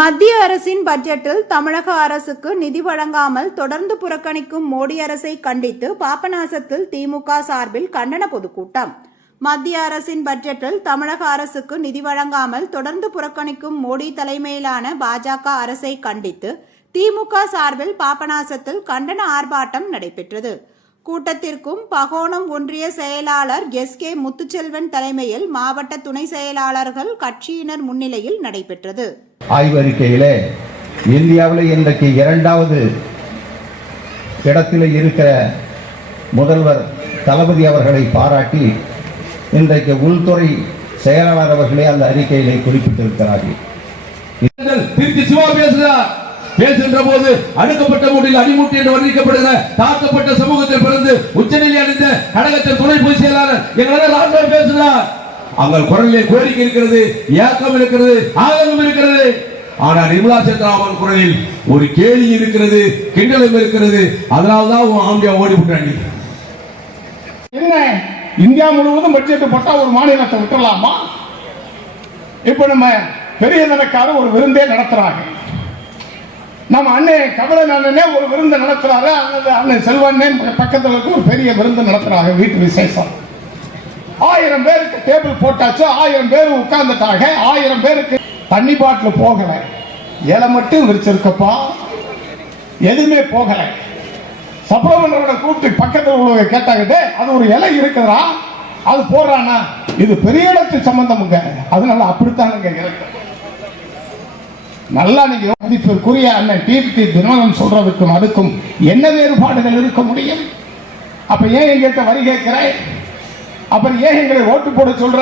மத்திய அரசின் பட்ஜெட்டில் தமிழக அரசுக்கு நிதி வழங்காமல் தொடர்ந்து புறக்கணிக்கும் மோடி அரசை கண்டித்து பாபநாசத்தில் திமுக சார்பில் கண்டன பொதுக்கூட்டம். மத்திய அரசின் பட்ஜெட்டில் தமிழக அரசுக்கு நிதி வழங்காமல் தொடர்ந்து புறக்கணிக்கும் மோடி தலைமையிலான பாஜக அரசை கண்டித்து திமுக சார்பில் பாபநாசத்தில் கண்டன ஆர்ப்பாட்டம் நடைபெற்றது. கூட்டத்திற்கும் பகோணம் ஒன்றிய செயலாளர் எஸ்.கே. முத்துச்செல்வன் தலைமையில் மாவட்ட துணை செயலாளர்கள் கட்சியினர் முன்னிலையில் நடைபெற்றது. ஆய்வறிக்கையிலே இந்தியாவில் இன்றைக்கு 2வது இடத்தில் இருக்கிற முதல்வர் தளபதி அவர்களை பாராட்டி இன்றைக்கு உள்துறை செயலாளர் அவர்களே அந்த அறிக்கையிலே குறிப்பிட்டிருக்கிறார்கள். பேசுகின்ற போது அடுக்கப்பட்ட மூட்டில் அடிமூட்டி என்று வர்ணிக்கப்படுகிற தாக்கப்பட்ட சமூகத்தில் பிறந்து உச்சநிலை அடைந்த கழகத்தின் துணை பொதுச் செயலாளர் எங்களால் பேசுகிறார். அங்கள் குரலிலே கோரிக்கை இருக்கிறது, ஏக்கம் இருக்கிறது, ஆதரவும் இருக்கிறது. ஆனால் நிர்மலா சீதாராமன் குரலில் ஒரு கேள்வி இருக்கிறது, கிண்டலும் இருக்கிறது. அதனால்தான் ஆம்பியா ஓடி விட்டாண்டி. என்ன இந்தியா முழுவதும் பட்ஜெட் போட்டா ஒரு மாநிலத்தை விட்டுலாமா? இப்ப நம்ம பெரிய தனக்கார ஒரு விருந்தே நடத்துறாங்க. நம்ம அண்ணன் கமலன் அண்ணனே ஒரு விருந்து நடத்துறாரு. அண்ணன் செல்வண்ணே பக்கத்தில் இருக்க ஒரு பெரிய விருந்து நடத்துறாங்க, வீட்டு விசேஷம். 1000 பேருக்கு டேபிள் போட்டாச்சு, 1000 பேர் உட்கார்ந்துட்டாங்க. 1000 பேருக்கு தண்ணி பாட்டில் போகல, இலை மட்டும் விரிச்சிருக்கப்பா, எதுவுமே போகல. சப்ரமணியோட கூப்பிட்டு பக்கத்தில் உள்ளவங்க கேட்டாங்க, அது ஒரு இலை இருக்குதா, அது போடுறானா? இது பெரிய இடத்து சம்பந்தமுங்க, அதனால அப்படித்தானுங்க இருக்கு. நல்லா நீங்க மதிப்பிற்குரிய அண்ணன் டிடி தினகரன் சொல்றதுக்கும் அதுக்கும் என்ன வேறுபாடுகள் இருக்க முடியும்? அப்ப ஏன் எங்கிட்ட வரி கேட்கிற? அப்புறம் ஏன் எங்களை ஓட்டு போட சொல்ற?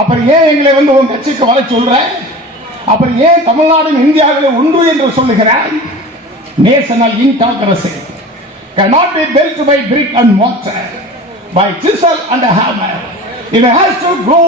அப்புறம் ஏன் எங்களை உன் கட்சிக்கு வர சொல்ற? அப்புறம் ஏன் தமிழ்நாடு இந்தியாவிலே ஒன்று என்று சொல்லுகிறார்? National integrity cannot be built by brick and mortar, by chisel and a hammer. It has to grow.